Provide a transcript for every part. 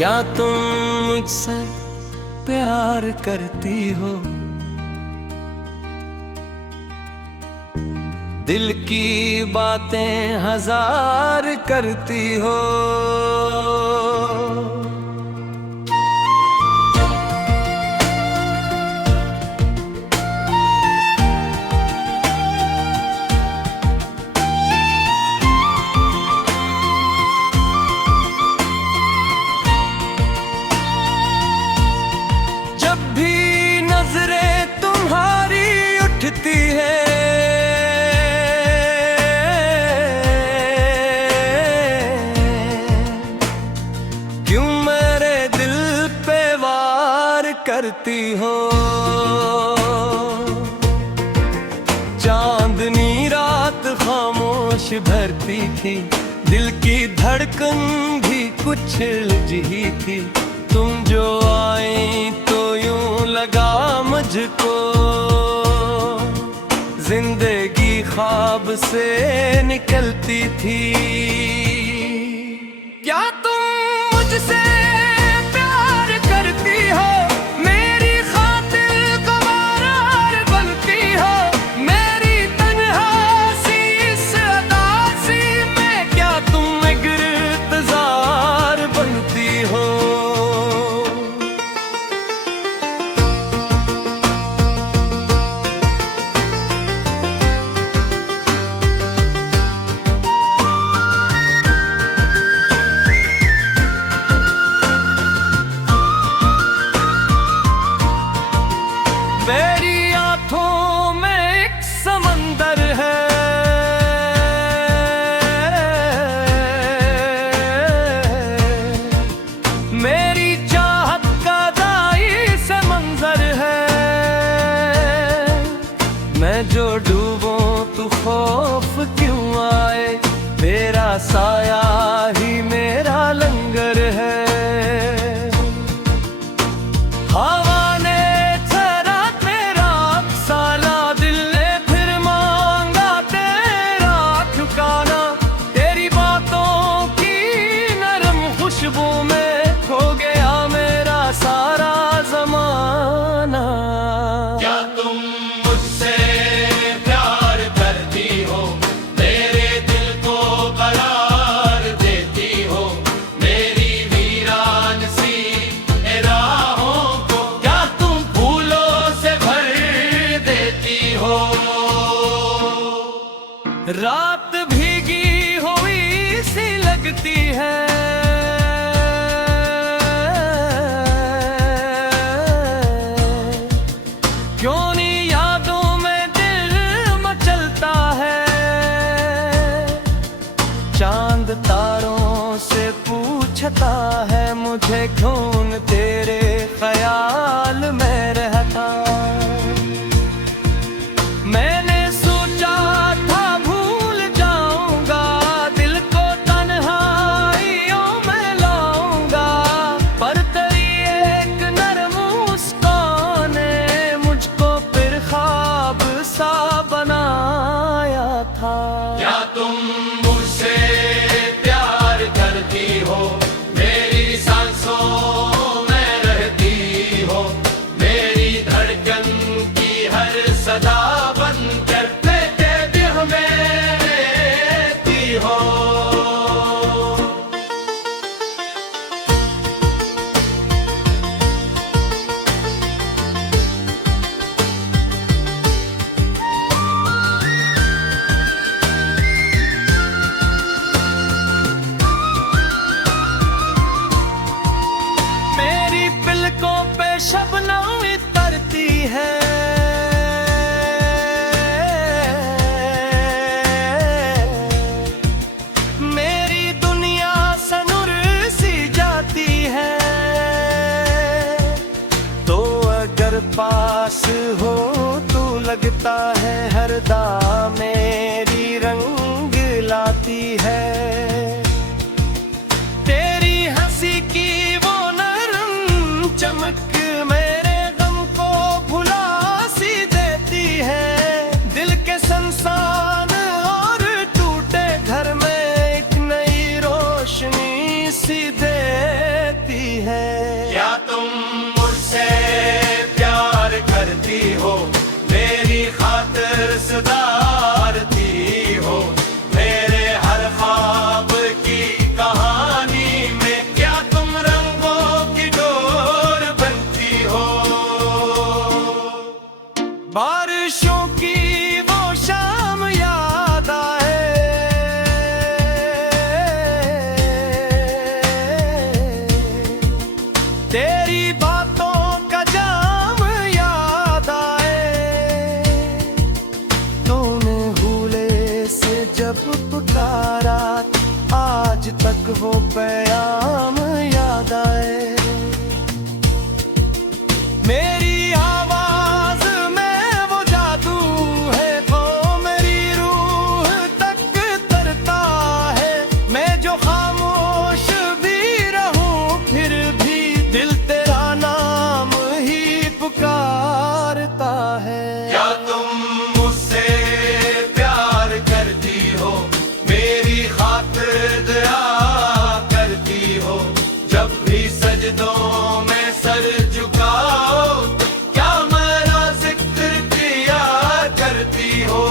क्या तुम मुझसे प्यार करती हो? दिल की बातें हजार करती हो। जब भी नजरें तुम्हारी उठती है, करती हो। चांदनी रात खामोश भरती थी, दिल की धड़कन भी कुछ उलझी थी। तुम जो आई तो यूं लगा मुझको जिंदगी ख्वाब से निकलती थी। क्या तुम मुझसे जो डूबों तू खौफ क्यों आए, तेरा साया ही मेरा लंगर है। हवा ने चरा तेरा साला, दिल ने फिर मांगा तेरा ठिकाना। तेरी बातों की नरम खुशबू में खो गया मेरा सारा जमाना। क्या तुम रात भीगी हुई सी लगती है, क्यों नहीं यादों में दिल मचलता है। चांद तारों से पूछता है मुझे क्यों तेरे ख्याल में रहता। मैंने क्या तुम मुझसे प्यार करती हो? मेरी सांसों में रहती हो, मेरी धड़कन की हर सदा बनकर लेके दिल में रहती हो। शबनम उतरती है, मेरी दुनिया सनूर सी जाती है। तो अगर पास हो तो लगता है हरदा मेरी रंग लाती है। तेरी हंसी की वो नरम चमक मेरे गम को भुला सी देती है। दिल के संसान और टूटे घर में एक नई रोशनी सी देती खुशियों की वो शाम याद आए। तेरी बातों का जाम याद आए। तूने भूले से जब पुकारा, आज तक वो पैगाम याद आए। मेरी आवाज में वो जादू है, वो मेरी रूह तक तरता है। मैं जो खामोश भी रहूं, फिर भी दिल तेरा नाम ही पुकारता है। क्या तुम मुझसे प्यार करती हो, मेरी खातिर दुआ करती हो? जब भी सजदों में सर झुकाओ, क्या मेरा जिक्र किया करती हो?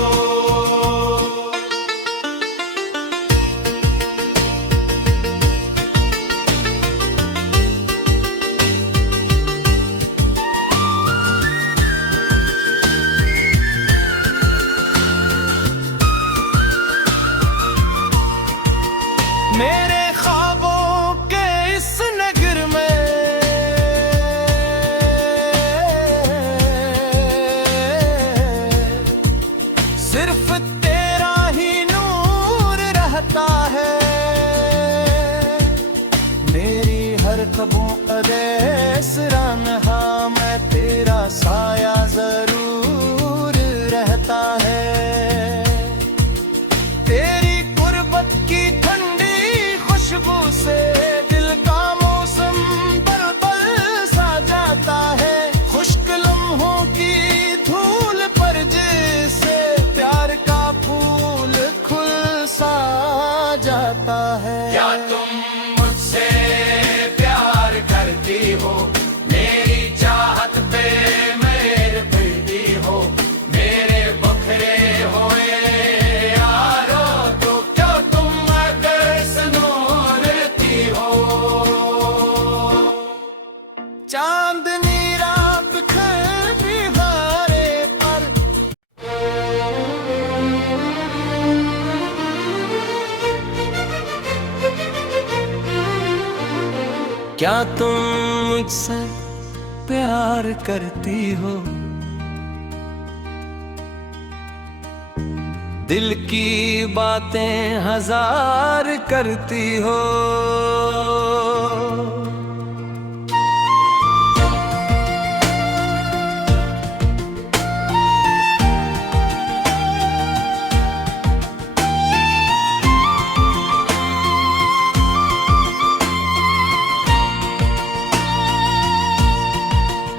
मेरे ख्वाबों के इस नगर में सिर्फ तेरा ही नूर रहता है। मेरी हर ख्वाबों अदेस रानहा में तेरा साया जरूर रहता है। तेरी गुर्बत की ठंडी खुशबू से दिल का मौसम बलबल सा जाता है। खुश्क लम्हों की धूल पर जिससे प्यार का फूल खुल सा जाता है। क्या तुम मुझसे प्यार करती हो, मेरी चाहत पे मेरे फिरती हो? मेरे बखरे हुए यारो, तो क्या तुम अगर सुनती हो? चांदनी रात खड़ी हारे पर क्या तुम मुझसे प्यार करती हो? दिल की बातें हजार करती हो।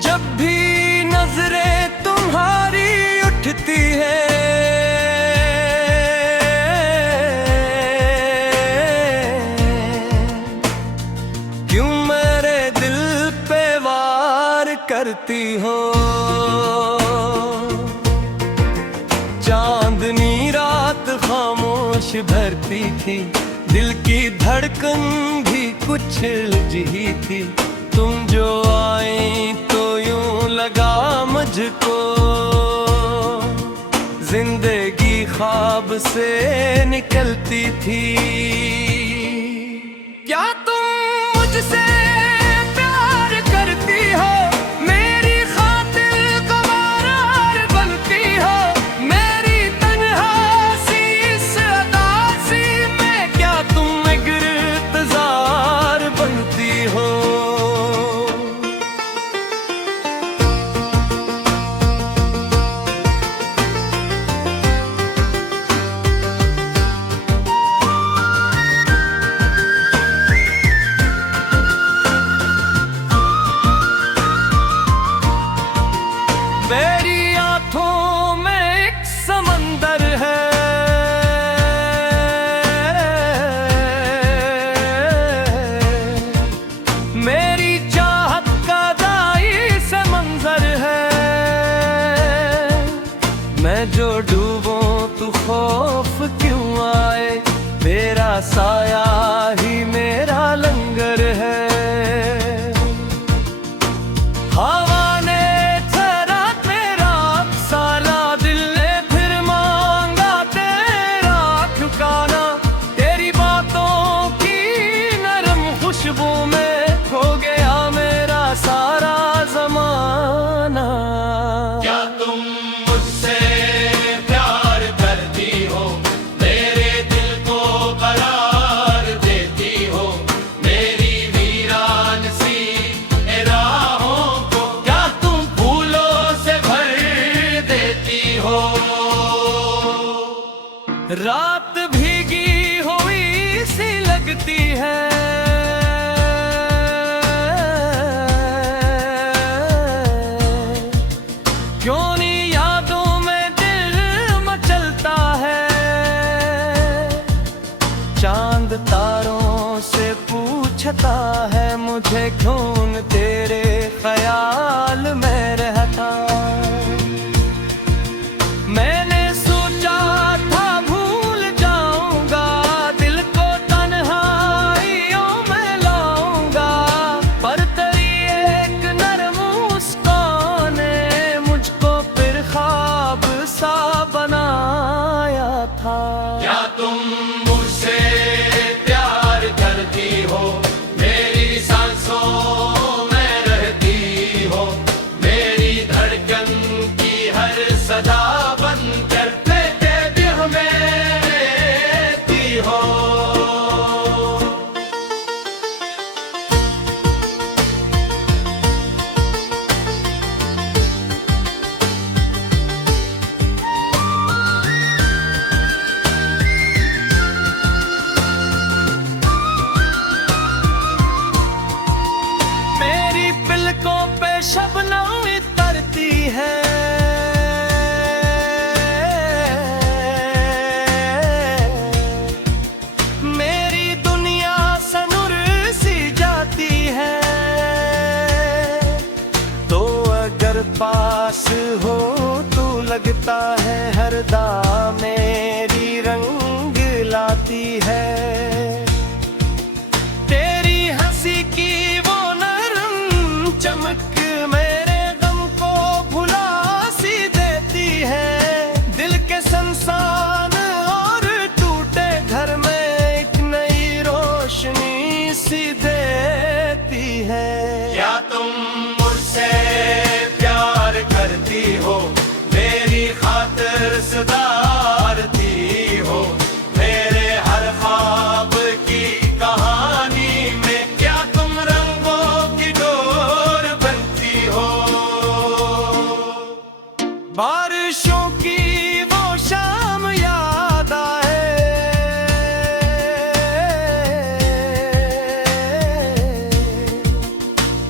जब भी नजरें तुम्हारी उठती है, क्यों मेरे दिल पे वार करती हो? चांदनी रात खामोश भरती थी, दिल की धड़कन भी कुछ लजी थी। तुम जो आई तो यूं लगा मुझको, जिंदगी ख्वाब से निकलती थी। क्या तुम मुझसे प्यार करती हो, मेरी खातिर कवारार बनती हो? मेरी तन्हासी इस अदासी में क्या तुम गिरफ्तार बनती हो? मेरी आंखों में एक समंदर है, मेरी चाहत का दाई से मंजर है। मैं जो डूबूं तू खौफ क्यों आए, तेरा साया ही मेरा लंगर है। हवा ने तेरा साला दिल रात भीगी हुई सी लगती है, क्यों नहीं यादों में दिल मचलता है। चांद तारों से पूछता है मुझे क्यों तेरे ख्याल में रहता। मैंने सोचा था भूल जाऊंगा, दिल को तन्हाइयों में लाऊंगा, पर तेरी एक नरम मुस्कान ने मुझको फिर ख्वाब सा बनाया था। क्या तुम मुझसे प्यार करती हो, मेरी सांसों में रहती हो, मेरी धड़कन की हर सदा बनकर लेके दिल में रहती हो। मेरी पलकों पे शबनम उतरती है, मेरी दुनिया सनूर सी जाती है। तो अगर पास हो तू लगता है हरदा मेरी रंग लाती है। तेरी हंसी की वो नरम चमक मेरे गम को भुला सी देती है। दिल के संसान और टूटे घर में एक नई रोशनी सी देती है। क्या तुम मुझसे प्यार करती हो, मेरी खातिर सुधारती हो, मेरे हर ख्वाब की कहानी में क्या तुम रंगों की डोर बनती हो। बारिशों की वो शाम याद आए,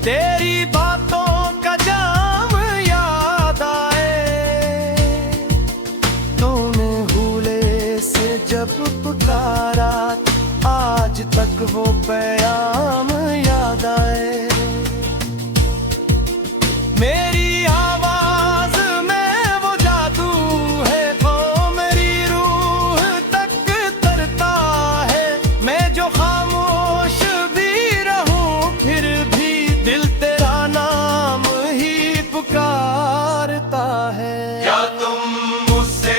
तेरी बातों का जाम याद आए। तूने हुले से जब पुकारा आज तक वो प्याम याद आए। मेरी आवाज में वो जादू है, वो मेरी रूह तक तरता है। मैं जो खामोश भी रहूं फिर भी दिल तेरा नाम ही पुकारता है। क्या तुम मुझसे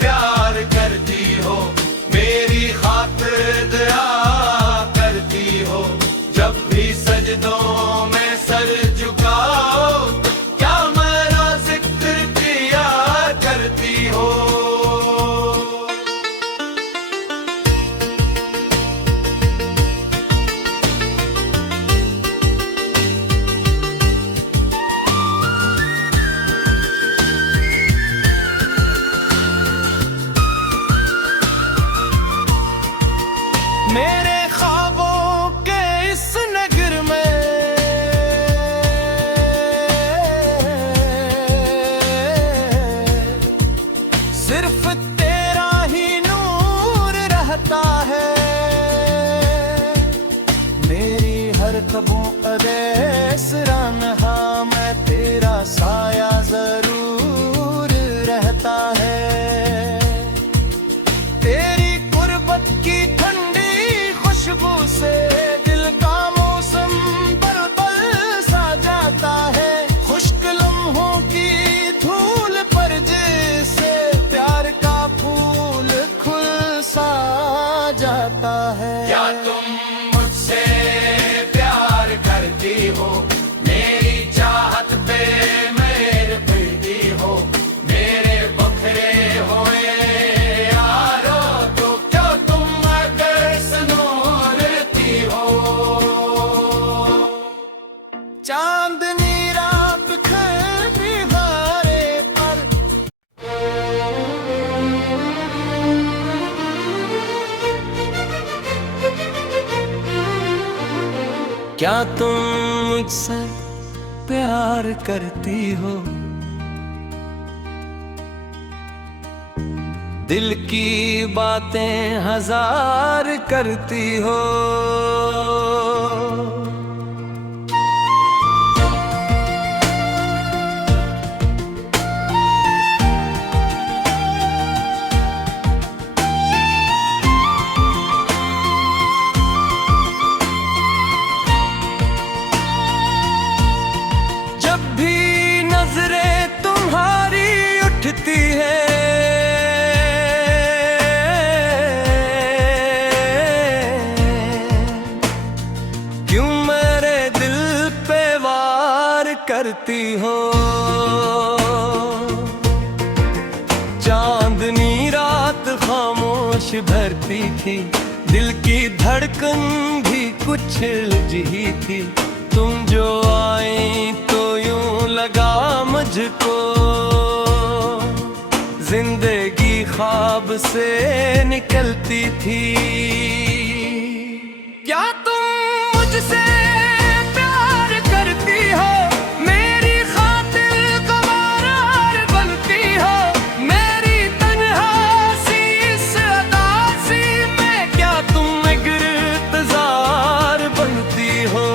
प्यार करती हो, मेरी खातिर दया करती हो, जब भी सजदों में सर झुकाओ क्या मेरा जिक्र किया करती हो। मेरे ख्वाबों के इस नगर में सिर्फ तेरा ही नूर रहता है। मेरी हर ख्वाबों अदेस रहा मैं तेरा साया जरूर रहता है। तेरी गुर्बत की ठंडी खुशबू से दिल का मौसम बलबल सा जाता है। खुश्क लम्हों की धूल पर जिससे प्यार का फूल खुल सा जाता है। क्या तुम मुझसे प्यार करती हो, मेरी चाहत पे मेरे क्या तुम मुझसे प्यार करती हो? दिल की बातें हजार करती हो। जब भी नजरें तुम्हारी उठती है, क्यों मेरे दिल पे वार करती हो? चांदनी रात खामोश भरती थी, दिल की धड़कन भी कुछ लजी थी। तुम जो आई तो यूं लगा मुझको जिंदगी ख्वाब से निकलती थी। क्या तुम मुझसे प्यार करती हो? मेरी खातिर कबार बनती हो? मेरी तन्हासी इस अदासी में क्या तुम एक इंतजार बनती हो?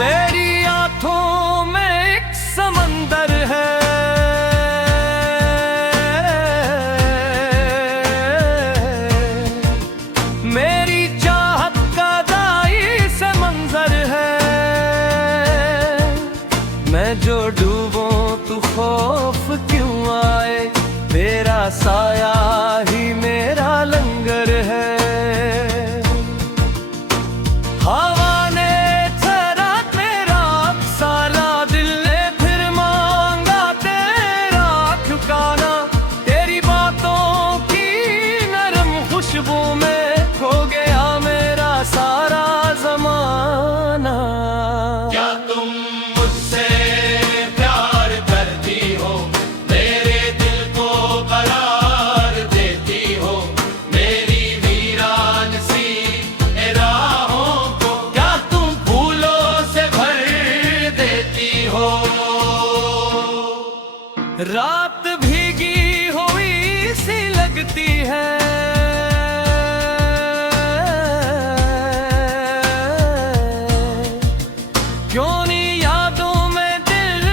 मेरी आंखों में एक समंदर है, मेरी चाहत का दाई से मंजर है। मैं जो डूबूं तू खौफ क्यों आए, मेरा साया ही मेरा लंगर है। हवा ने तेरा तेरा साला दिल ने फिर मांगा तेरा ठिकाना। तेरी बातों की नरम खुशबू में खो गया मेरा सारा जमाना। क्या तुम मुझसे प्यार करती हो? मेरे दिल को करार देती हो? मेरी वीरान सी राहों को क्या तुम फूलों से भर देती हो? रात भीगी हुई सी लगती है, क्यों नहीं यादों में दिल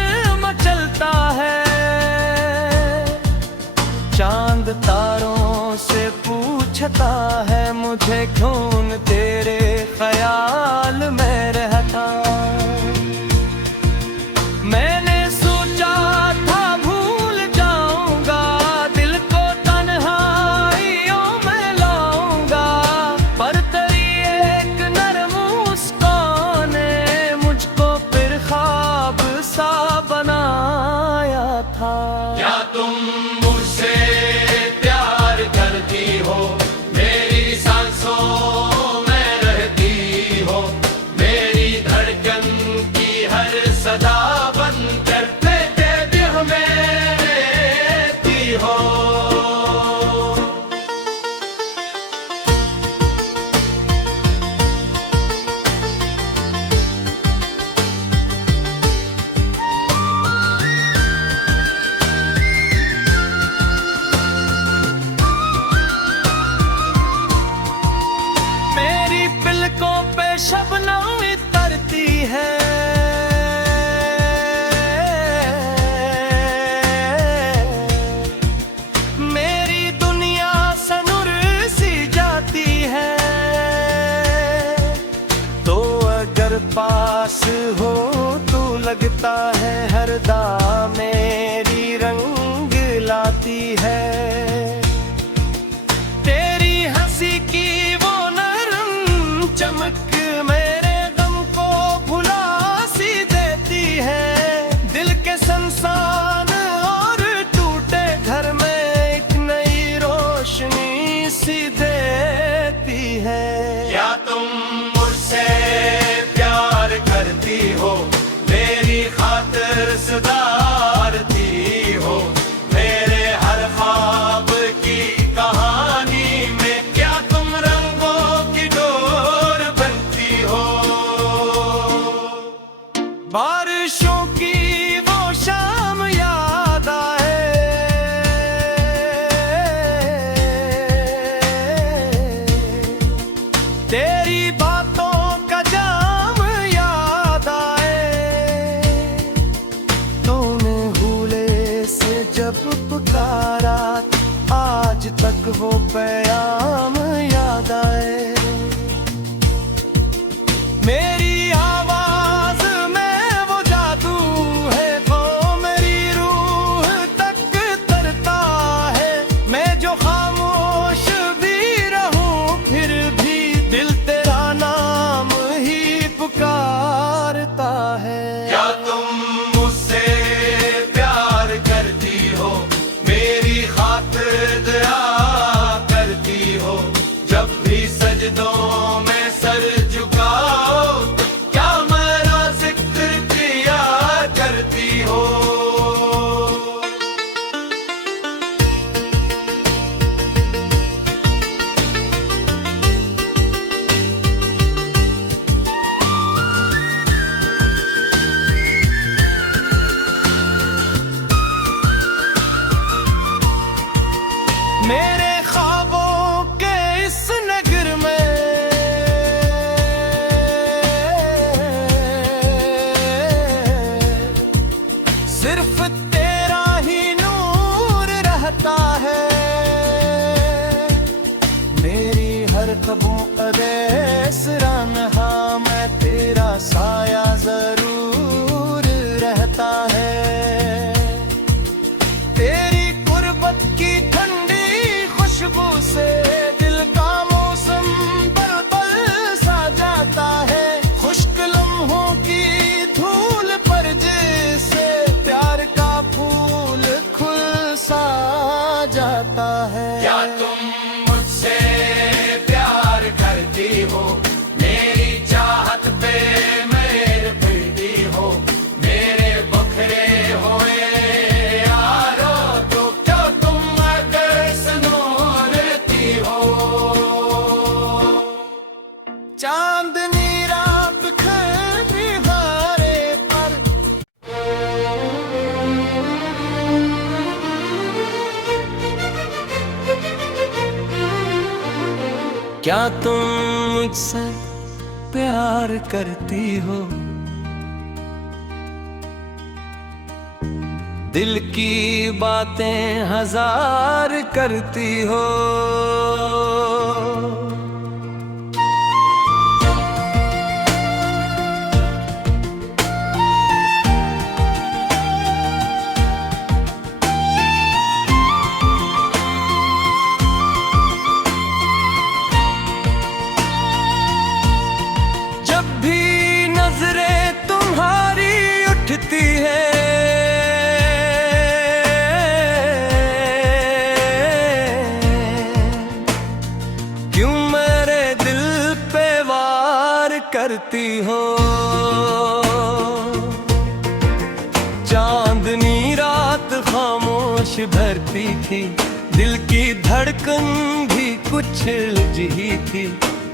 मचलता है। चांद तारों से पूछता है मुझे क्यों तेरे ख्याल में रहता। मैंने सोचा था भूल जाऊंगा, दिल को तन्हाइयों में लाऊंगा, पर तेरी एक नरम मुस्कान ने मुझको फिर ख्वाब सा बनाया था। क्या तुम मुझसे प्यार करती हो? मेरी सांसों में रहती हो? मेरी धड़कन की हर सदा बनकर मेरे दिल में रहती हो? मेरी पलकों पे शबनम उतरती है, मेरी दुनिया से नूर सी जाती है। तो अगर पास हो तो लगता है हरदा मेरी रंग लाती है। तेरी हंसी की वो नरम चमक मेरे गम को भुला सी देती है। दिल के संसान और टूटे घर में एक नई रोशनी सी देती जब पुकारा आज तक वो पैगाम याद आए। मेरी आवाज में वो जादू है, वो मेरी रूह तक तरता है। मैं जो खामोश भी रहूं फिर भी दिल तेरा नाम ही पुकारता है। क्या तुम मुझसे प्यार करती हो, मेरी खातिर दया करती हो? जब भी सजदों में सर झुकाओ क्या मेरा जिक्र किया करती हो? मेरे ख्वाबों के इस नगर में सिर्फ तेरा ही नूर रहता है। मेरी हर ख्वाबों सराहा मैं तेरा साया जरूर रहता है। तेरी गुर्बत की ठंडी खुशबू से दिल का मौसम बलबल सा जाता है। खुश्क लम्हों की धूल पर जिससे प्यार का फूल खुल सा जाता है। क्या तुम मुझसे प्यार करती हो, मेरी चाहत पे मेरे फिरती हो? मेरे बखरे हुए यारो तो क्या तुम अगर सुनती हो? चांदनी रात खड़ी हारे पर क्या तुम मुझसे प्यार करती हो? दिल की बातें हजार करती हो? जब भी नजरें तुम्हारी उठती है क्यों मेरे दिल पे वार करती हो? चांदनी रात खामोश भरती थी, दिल की धड़कन भी कुछ उलझी थी।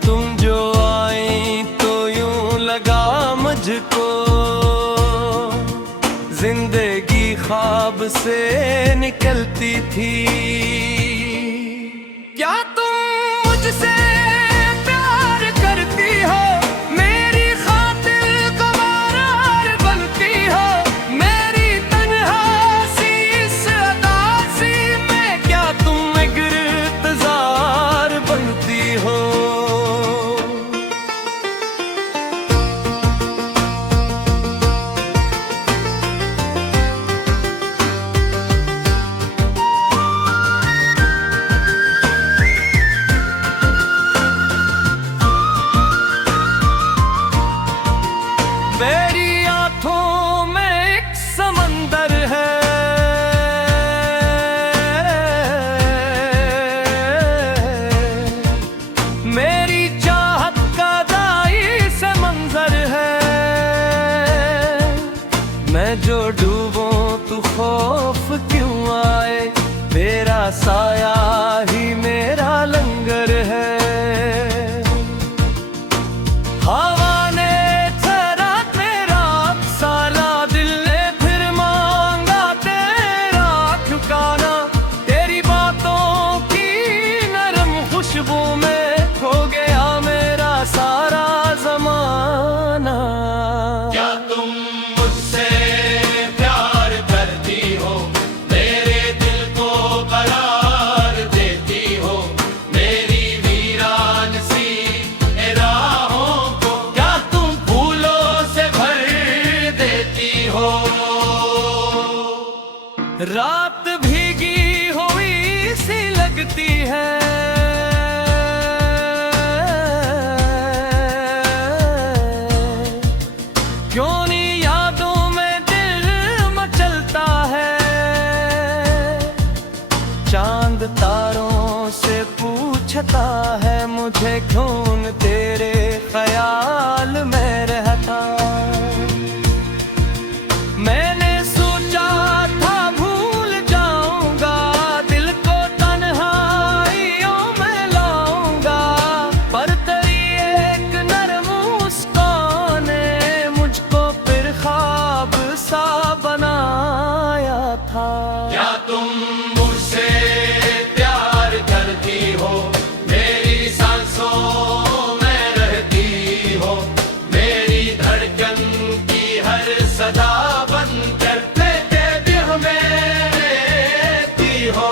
तुम जो आई तो यूं लगा मुझको जिंदगी ख्वाब से निकलती थी। क्या तुम मुझसे प्यार करती हो, मेरी खातिर कबार बनती हो? मेरी तन्हासी इस अदासी में क्या तुम एक इंतजार बनती हो? मेरी आंखों में एक समंदर है, मेरी चाहत का दाई से मंजर है। मैं जो डूबूं तू खौफ क्यों आए, तेरा साया ही मेरा लंगर है। हवा ने ठहरा तेरा साला, दिल ने फिर मांगा तेरा ठिकाना। तेरी बातों की नरम खुशबू में खो गया मेरा सारा जमाना। क्या तुम मुझसे प्यार करती हो, मेरे रात भीगी हुई सी लगती है, क्यों नहीं यादों में दिल मचलता है। चांद तारों से पूछता है मुझे क्यों तेरे ख्याल में रहता। मैंने सोचा था भूल जाऊंगा, दिल को तन्हाइयों में लाऊंगा, पर तेरी एक नरम मुस्कान ने मुझको फिर ख्वाब सा बनाया था। क्या तुम मुझसे प्यार करती हो, मेरी सांसों में रहती हो, मेरी धड़कन की हर सदा बनकर लेते दिल में रहती हो।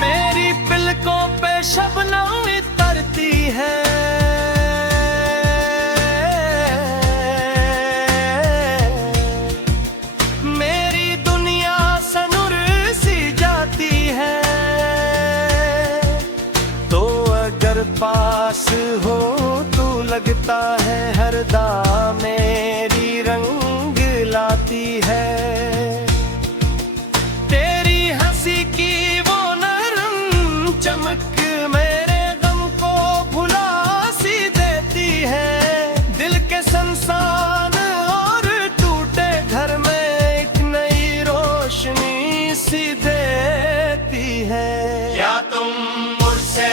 मेरी पलकों पे शबनम उतरती है, मेरी दुनिया सनूर सी जाती है। तो अगर पास हो तू लगता है हरदा मेरी रंग लाती है। तेरी हंसी की वो नरम चमक मेरे गम को भुला सी देती है। दिल के संसान और टूटे घर में एक नई रोशनी सी देती है। क्या तुम मुझसे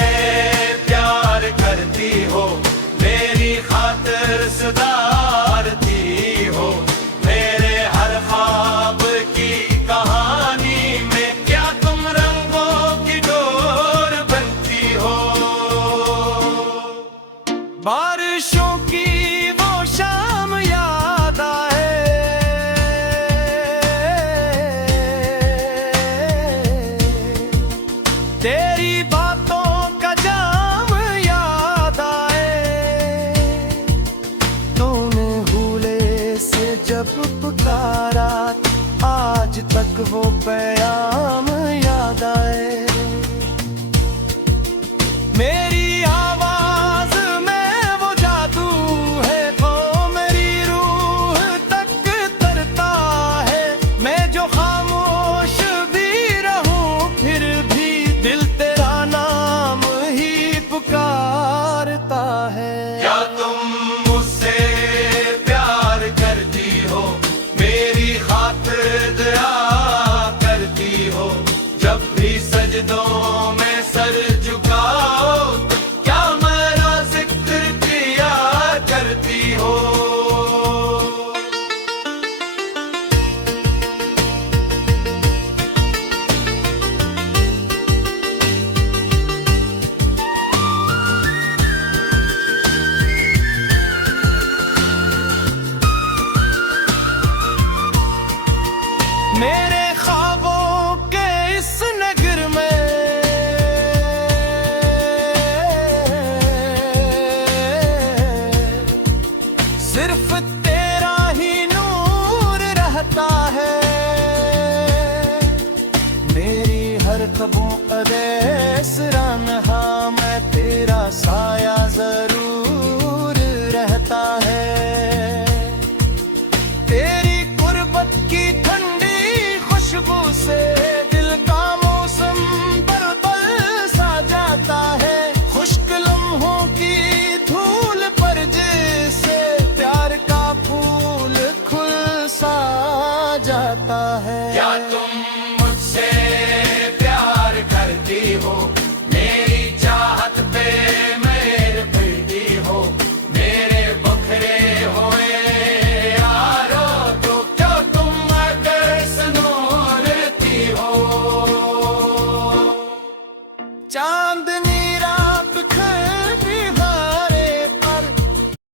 प्यार करती हो, मेरी खातिर सुधारती हो, मेरे हर ख्वाब की कहानी में क्या तुम रंगों की डोर बनती हो। बारिशों की वो शाम याद आए, तेरी बातों का जाम याद आए। तूने भूले से जब पुकारा आज तक वो प्याम याद आए। मेरी आवाज में वो जादू है, वो मेरी रूह तक तरता है। मैं जो खामोश भी रहूं फिर भी दिल तेरा नाम ही पुकारता है। क्या तुम मुझसे प्यार करती हो, मेरी खातिर दया करती हो, जब भी सजदों में सर झुकाओ क्या मेरा जिक्र किया करती हो। मेरे ख्वाबों के इस नगर में सिर्फ तेरा ही नूर रहता है। मेरी हर ख्वाबों का देसरा नहा मैं तेरा साया जरूर